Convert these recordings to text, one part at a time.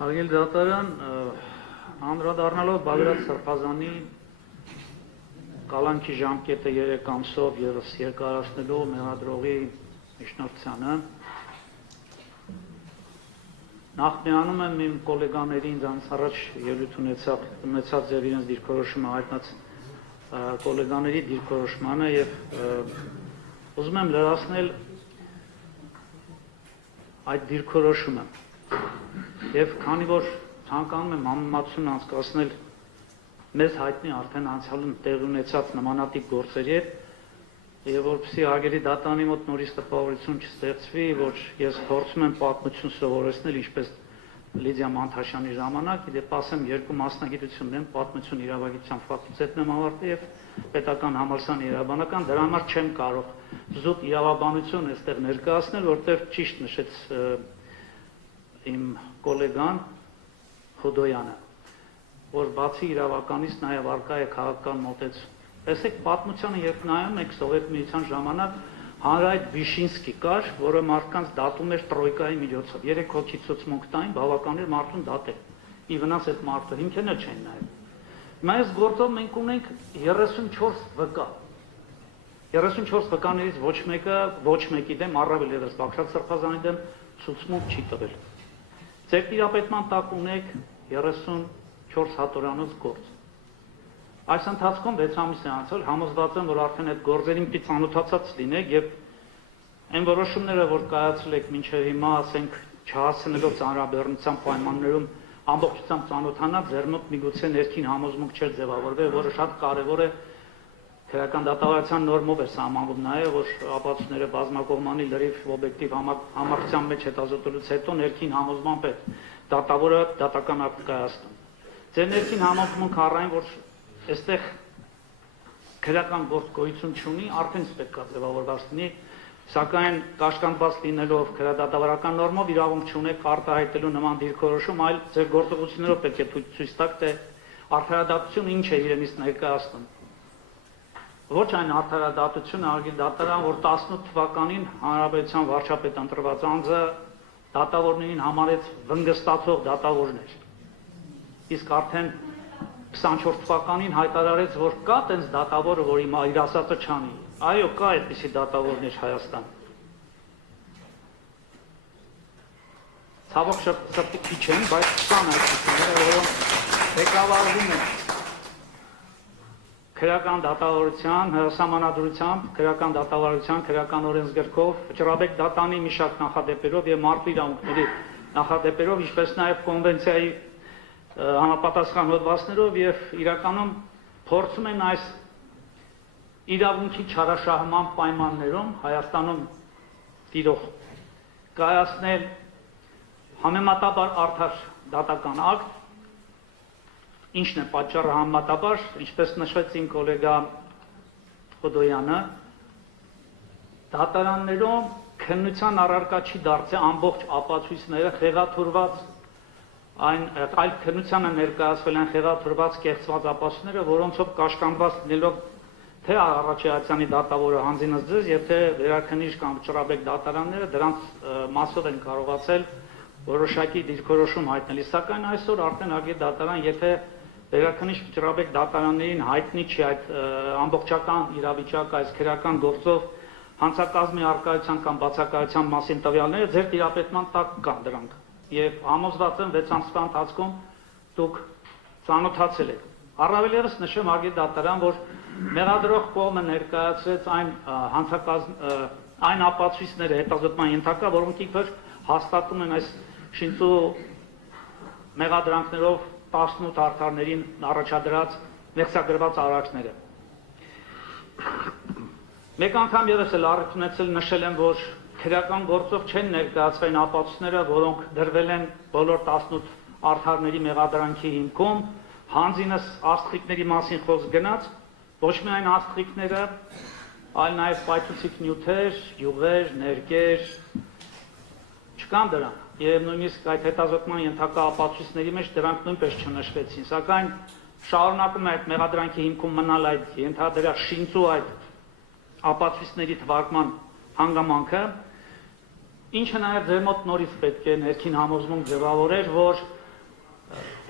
Հարգելի դատարան, անդրադառնալով Բագրատ Սրբազանի կալանքի ժամկետը 3 ամսով ևս երկարացնելու մեղադրողի միջնորդությանը, նախ միանում եմ իմ գոլեգաների ինձանից առաջ ելույթ ունեցած եւ իրենց դիրքորոշումը հայտնած գոլեգաների դիրքորոշմանը եւ ուզում եմ լրացնել այդ դիրքորոշումը եւ քանի որ ցանկանում եմ համեմատություն անցկացնել մեզ հայտնի արդեն անցյալում տեղի ունեցած նմանատիպ գործերի հետ եւ որպեսզի արգելի դատարանի մոտ նորից տպավորություն չստեղծվի, որ ես փորձում եմ պատմություն սովորեցնել ինչպես Լիդիա Մանթաշյանի ժամանակ, իդեպ ասեմ երկու մասնագիտություն ունեմ, պատմություն իրավագիտության ֆակուլտետն եմ ավարտել եւ պետական համալսարանի իրավաբանական, դրա համար չեմ կարող զուտ իրավաբանություն այստեղ ներկայացնել, որտեղ ճիշտ նշեց իմ գոլեգան Խոդոյանը, որ բացի իրավականից նաև արկա է քաղաքական մոտեցում։ Տեսեք, պատմությանը երբ նայում եք Սովետ միության ժամանակ հանրայդ Վիշինսկի կար, որը մարդկանց դատում էր տրոյկայի միջոցով։ 3 հոգի ցուցմունք տային, բավական էր մարդուն դատել։ Ի վնաս այդ մարդու հիմքերը չեն նայում։ Հիմա այս գործով մենք ունենք 34 վկա։ 34 վկաներից ոչ մեկի դեմ, առավել ևս Բագրատ Սրբազանի դեմ ցուցմունք չի տվել։ Ձեր տիրապետման տակ ունեք 34 հատորանոց գործ։ Այս ընթացքում 6 ամիս է անցել, համոզված եմ, որ արդեն այդ գործերին պիտի ծանոթացած լինեք եւ այն որոշումները, որ կայացրել եք մինչեւ հիմա, ասենք, չհասնելով ծանրաբեռնության պայմաններում ամբողջությամբ ծանոթանալ, ձեր մոտ միգուցե ներքին համոզմունք չէր ձևավորվել, որը շատ կարեւոր է քրեական դատավարության նորմով է սահմանվում նաեւ, որ ապացույցները բազմակողմանի լրիվ օբյեկտիվ համակցության մեջ հետազոտելուց հետո ներքին համոզման պետ դատավորը դատական ակտ կայացնում։ Ձեր ներքին համոզմունքը առայն որ այստեղ քրեական գործ գոյություն չունի, արդեն պետք է ձևավորված լինի, սակայն կաշկանդված լինելով քրեադատավարական նորմով իրավունք չունեք արտահայտելու նման դիրքորոշում, այլ ձեր գործողություններով պետք է ցույց տաք, թե արդարադատությունը ինչ է իրենից ներկայացնում։ Ոչ այն արդարադատությունը, արգել դատարան, որ 18 թվականին հանրապետության վարչապետ ընտրված անձը դատավորներին համարեց վնգստացող դատավորներ։ Իսկ արդեն 24 թվականին հայտարարեց, որ կա տենց դատավորը, որ իր ասածը չանի։ Այո, կա այդպիսի դատավորներ Հայաստան։ Ցավոք սրտի քիչ են, բայց կան այդպիսիները, որոնք ղեկավարվում են քրեական դատավորության, հրասահմանադրությամբ, քրեական դատավարության, քրեական օրենսգրքով, Ջրաբեկ դատանի մի շարք նախադեպերով եւ մարդու իրավունքների նախադեպերով, ինչպես նաեւ կոնվենցիայի համապատասխան հոդվածներով եւ իրականում փորձում են այս իրավունքի չարաշահման պայմաններում Հայաստանում տիրող կայացնել համեմատաբար արդար դատական ակտ, ինչն է պատճառը համեմատաբար, ինչպես նշեց իմ գոլեգա Խոդոյանը, դատարաններում քննության առարկա չի դարձել ամբողջ ապացույցները խեղաթուրված այլ քննությանը ներկայացվել են խեղաթուրված կեղծված ապացույցները, որոնցով կաշկանդված լինելով թե Արարչյանի դատավորը հանձինս ձեզ եւ թե վերաքննիչ կամ Ջրաբեկ դատարանները դրանց մասով են կարողացել որոշակի դիրքորոշում հայտնել, սակայն այսօր արդեն արգել դատարան, եթե վերաքննիչ Ջրաբեկ դատարաններին հայտնի չի այդ ամբողջական իրավիճակը այս քրեական գործով հանցակազմի առկայության կամ բացակայության մասին տվյալները ձեր տիրապետման տակ կան դրանք եւ համոզված եմ 6 ամսվա ընթացքում դուք ծանոթացել եք։ Առավել ևս նշեմ արգել դատարան, որ մեղադրող կողմը ներկայացրեց այն ապացույցները հետազոտման ենթակա, որոնք իբր հաստատում են այս շինծու մեղադրանքներով 18 արդարներին առաջադրած մեղսագրված արարքները։ Մեկ անգամ ևս էլ առիթ ունեցել նշել եմ, որ քրեական գործով չեն ներկայացվել ապացույցները, որոնք դրվել են բոլոր 18 արդարների մեղադրանքի հիմքում, հանձինս աստղիկների մասին խոսք գնաց, ոչ միայն աստղիկները, այլ նաև պայթուցիկ նյութեր, յուղեր, ներկեր, չկան դրանք, եւ նույնիսկ այդ հետազոտման ենթակա ապացույցների մեջ դրանք նույնպես չնշվեցին, սակայն շարունակում է այդ մեղադրանքի հիմքում մնալ այդ ենթադրյալ շինծու այդ ապացույցների թվարկման հանգամանքը, ինչը նաև ձեր մոտ նորից պետք է ներքին համոզմունք ձևավորեր, որ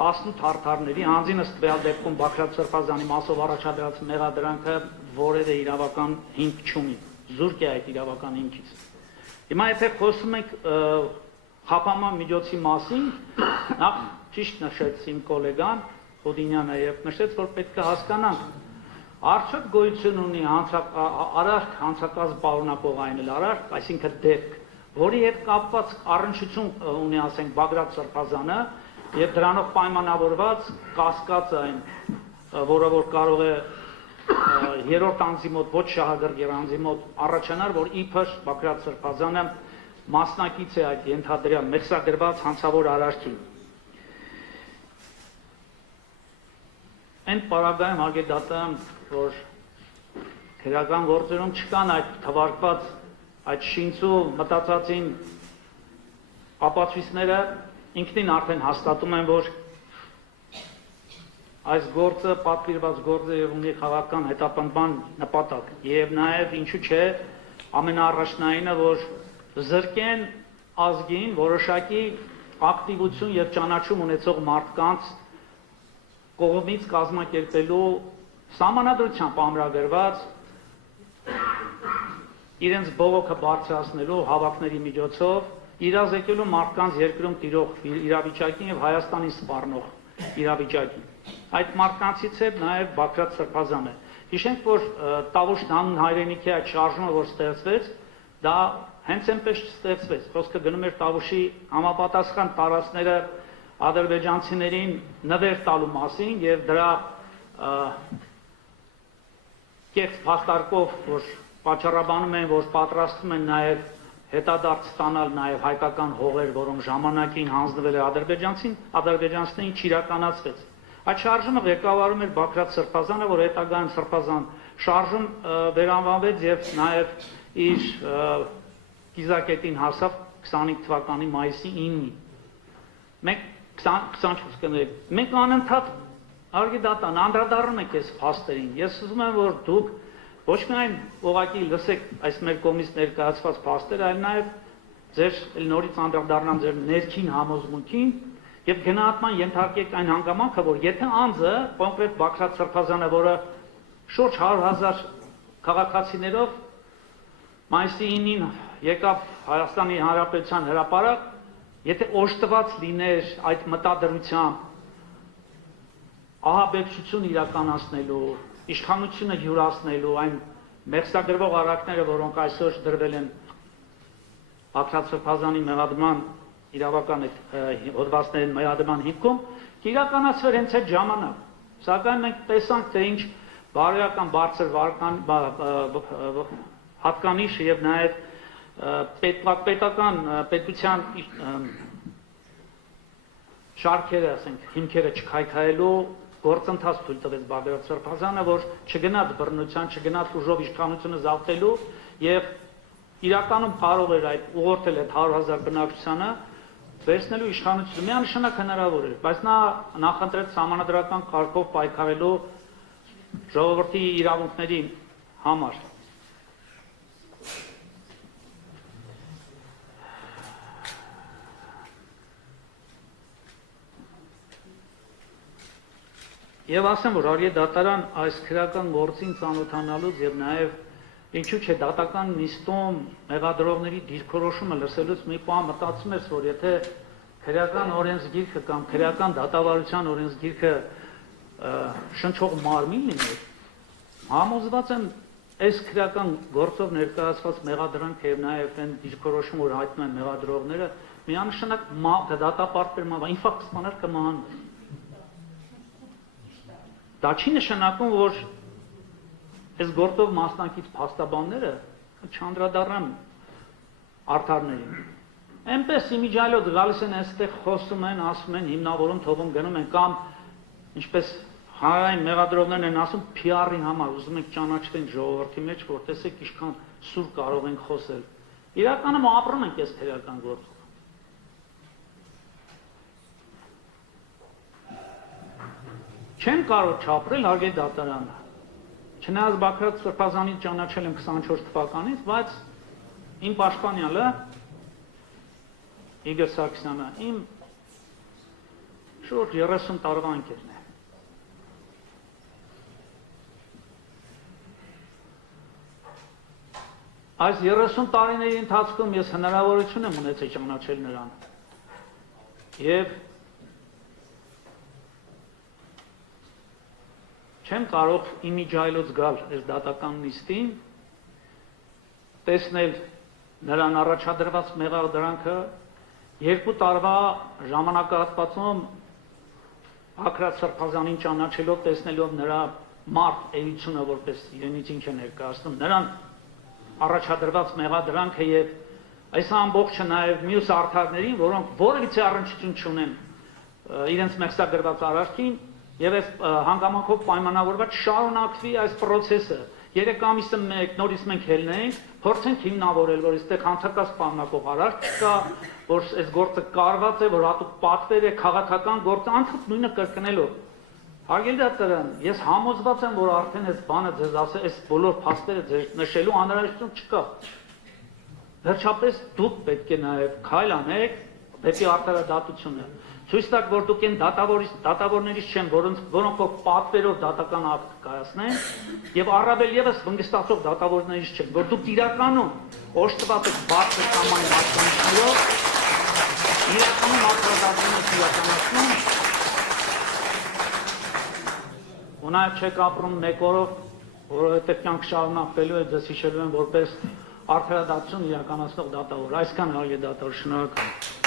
18 հարթարների հանձինս տվյալ դեպքում Բաքրատ Սրբազանի մասով առաջադրած մեղադրանքը որևէ իրավական հիմք չունի, զուրկ է այդ իրավական հիմքից։ Հիմա եթե խոսում ենք խափանման միջոցի մասին, նախ ճիշտ նշեց իմ գոլեգան Խոդինյանը եւ նշեց, որ պետք է հասկանանք, արդյոք գոյություն ունի արարք հանցակազմ պարունակող այն էլ արարք, այսինքն դեպք, որի հետ կապված առնչություն ունի, ասենք, Բագրատ Սրբազանը եւ դրանով պայմանավորված կասկած այն, որը որ կարող է երրորդ անձի մոտ, ոչ շահագրգիռ անձի մոտ առաջանար, որ իբր Բագրատ Սրբազանը մասնակից է այդ ենթադրյալ մեղսագրված հանցավոր արարքի։ Այն պարագայում հագեդատան, որ քրեական գործերում չկան այդ թվարկված այդ շինծու մտածածին ապացույցները ինքնին արդեն հաստատում են, որ այս գործը պատվիրված գործ է եւ ունի քաղաքական հետապնդման նպատակ եւ նաեւ ինչու՞ չէ ամենաառաջնայինը, որ զրկեն ազգին որոշակի ակտիվություն եւ ճանաչում ունեցող մարդկանց կողմից կազմակերպելու սահմանադրությամբ ամրագրված իրենց բողոքը բարձրացնելու հավաքների միջոցով իրազեկելու մարդկանց երկրում տիրող իրավիճակին եւ Հայաստանին սպառնող իրավիճակին։ Այդ մարդկանցից է նաեւ Բաքրատ Սրբազանը։ Հիշենք, որ Տավուշ հանուն հայրենիքի այդ շարժումը, որ ստեղծվեց, դա հենց այնպես չստեղծվեց։ Խոսքը գնում էր Տավուշի համապատասխան տարածքները ադրբեջանցիներին նվեր տալու մասին եւ դրա կեղծ փաստարկով, որ պատճառաբանում են, որ պատրաստում են նաեւ հետադարձ ստանալ նաեւ հայկական հողեր, որոնք ժամանակին հանձնվել է ադրբեջանցիներին չիրականացվեց։ Այդ շարժումը ղեկավարում էր Բաքրատ Սրբազանը, որ հետագայում Սրբազան շարժում վերանվանվեց եւ նաեւ իր կիզակետին հասավ 25 թվականի մայիսի 9-ին։ Մենք 24 կներեք։ Մենք անընդհատ արգեդատան անդրադառնում ենք այս փաստերին։ Ես ուզում եմ, որ դուք ոչ միայն ուղղակի լսեք այս մեր կողմից ներկայացված փաստերը, այլ նաեւ ձեր նորից անդրադառնամ ձեր ներքին համոզմունքին եւ գնահատման ենթարկեք այն հանգամանքը, որ եթե անձը կոնկրետ Բաքրատ Սրբազանը, որը շուրջ 100,000 քաղաքացիներով մայիսի 9-ին եկավ Հայաստանի Հանրապետության հրապարակ, եթե օժտված լիներ այդ մտադրությամբ ահաբեկչություն իրականացնելու, իշխանությունը յուրացնելու այն մեղսագրվող արարքները, որոնք այսօր դրվել են Բաքրատ Սրբազանի մեղադրման իրավական հոդվածների մեղադրման հիմքում, կիրականացվեր հենց այդ ժամանակ։ Սակայն մենք տեսանք, թե ինչ բարոյական բարձր հատկանիշ եւ նաեւ պետական պետության շարքերը, ասենք, հիմքերը չքայքայելու գործընթաց թույլ տվեց Բագրատ Սրբազանը, որ չգնաց բռնության, չգնաց ուժով իշխանությունը զավթելու եւ իրականում կարող էր այդ ուղղորդել այդ 100,000 բնակչությանը վերցնելու իշխանությունը միանշանակ հնարավոր էր, բայց նա նախընտրեց սահմանադրական կարգով պայքարելու ժողովրդի իրավունքների համար։ Եվ ասեմ, որ Արիե դատարան այս քրեական գործին ծանոթանալուց եւ նաեւ ինչու՞ չէ դատական նիստում մեղադրողների դիրքորոշումը լսելուց մի բան մտածում ես, որ եթե քրեական օրենսգիրքը կամ քրեական դատավարության օրենսգիրքը շնչող մարմին լիներ, համոզված եմ այս քրեական գործով ներկայացված մեղադրանքը եւ նաեւ այն դիրքորոշումը, որ հայտնում են մեղադրողները, միանշանակ դատապարտվեր, ինֆակտ ստանալ կմահանվի։ Դա չի նշանակում, որ այս գործով մասնակից փաստաբանները չանդրադառնան արդարներին։ Այնպես իմիջիալոց գալիս են այստեղ խոսում են, ասում են, հիմնավորում թողում գնում են կամ ինչպես հանրային մեղադրողներն են ասում PR-ի համար, ուզում ենք ճանաչվենք ժողովրդի մեջ, որ տեսեք ինչքան սուր կարող ենք խոսել։ Իրականում ապրում ենք այս քրեական գործով։ Չեմ կարող չապրել հարգելի դատարանը։ Չնայած Բաքրատ Սրբազանին ճանաչել եմ 24 թվականից, բայց իմ պաշտպանյալը Իգոր Սարգսյանը իմ շուրջ 30 տարվա ընկերն է։ Այս 30 տարիների ընթացքում ես հնարավորություն եմ ունեցել ճանաչել նրան։ Եվ չեմ կարող իմիջայլոց գալ այս դատական նիստին, տեսնել նրան առաջադրված մեղադրանքը, 2 տարվա ժամանակահատվածում Աքրատ Սրբազանին ճանաչելով, տեսնելով նրա մարդ էությունը, որպես իրենից ինչ է ներկայացնում, նրան առաջադրված մեղադրանքը եւ այս ամբողջը նաեւ մյուս արդարներին, որոնք որևիցե առնչություն չունեն իրենց մեղսագրված արարքին եւ այս հանգամանքով պայմանավորված շարունակվի այս process-ը 3 ամիսը մեկ նորից մենք ելնենք, փորձենք հիմնավորել, որ այստեղ հանցակաց պահնակող արարք չկա, որ այս գործը կարված է, որ հատուկ պատվեր է, քաղաքական գործը, անցած նույնը կրկնելով։ Հարգելի դատարան, ես համոզված եմ, որ արդեն այս բանը ձեզ ասել, այս բոլոր փաստերը ձեզ նշելու անհրաժեշտություն չկա։ Վերջապես դուք պետք է նաև քայլ անեք դեպի արդարադատությունը։ Ցույց տաք, որ դուք այն դատավորներից չեն, որոնք պատվերով դատական ակտ կայացնեն, եւ առավել եւս վնգստացող դատավորներից չեն, որ դուք իրականում օժտված եք բարձր կամային հաշվարկներով, իրականում արդարադատությունը իրականացնում, ու նաև չեք ապրում մեկ օրով, որովհետև կյանք շարունակվելու է, ձեզ հիշելու են որպես արդարադատություն իրականացնող դատավոր։ Այսքան հարգելի դատավոր, շնորհակալ եմ։